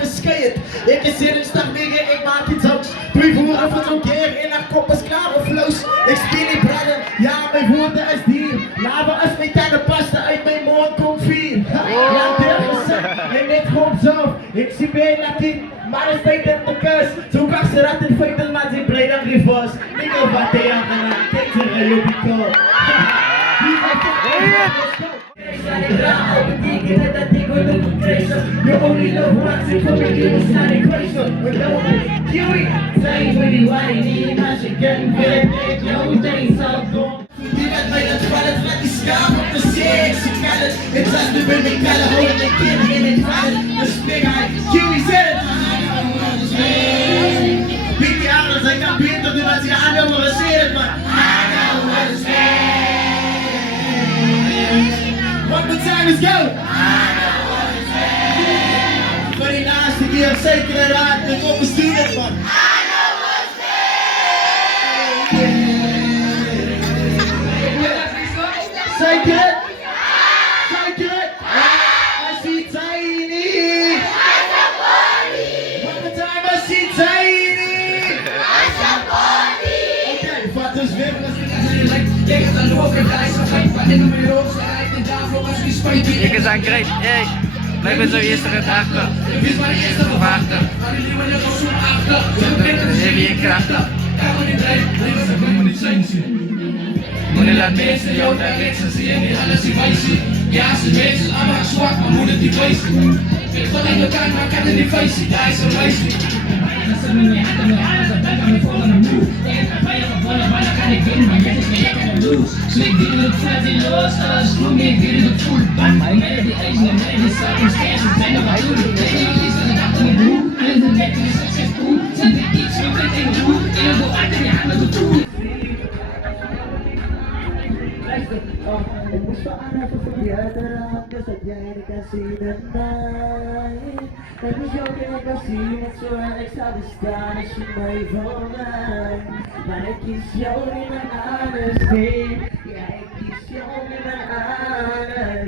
gescheerd. Ik is hier in Stagwegen, ik maak iets ouds. Twee voeren van zo'n keer, in haar kop is klaar of vloos. Ik speel niet brengen, ja mijn woorden is dier. Laten als mijn tanden pasten, uit mijn mond komt vier. Ja, deel gezegd, en dit gewoon zelf. Ik zie bijna 10, maar het steekt in de kus. Zo kast ze dat in feiten, maar ze blij dan reverse. Ik wil wat hij aan gedaan, kijk ze er op die kop. You only love once, you come and give us an equation. But don't Kiwi, say when you want it, I should get it, no days are gone. Die werd mij dat vallen, laat die schaam op de zee. Ik zie kallen, het was nu bij mijn kallen, houden de kinderen in het vallen. De springheid, Kiwi zet het. Piet die aan, als ik kan beter doen als je aan wil, maar zet het man. One more time, let's go! Voor die laatste keer zeker en raad, ik op een student man. Zeker het? Zeker het? I see Tiny! One more time, I see Tiny! Oké, wat is weer? Ik is aan great, hey, blijf met zo eerst eruit achter. Wachten. Heb je kracht. Moet laat mensen jou naar rechts en zie je niet alles die wijzen. Ja, ze mensen allemaal zwak, maar moet het niet wijzen. Ik wil in elkaar, maar kan het niet wijzen. Daar is een wijzen. Slik die lukt vanuit die los, schroem ik weer in de voetband. Met die eisen en met die zaken, scherzen zijn nog wat doen. Nee, die is een dag in de broek, en de nek is succesvol. Zijn dit iets wat het in de hoek, en dan doe achter je handen de toe. Ik moest wel aan even voor je uiteraard, dus dat jij de kan zien met mij. Dat is jouw dingen kan zien, want zo erg zou er staan als je mij voor mij. Maar ik kies jou in mijn aders, nee. Ja, ik kies jou in mijn aders.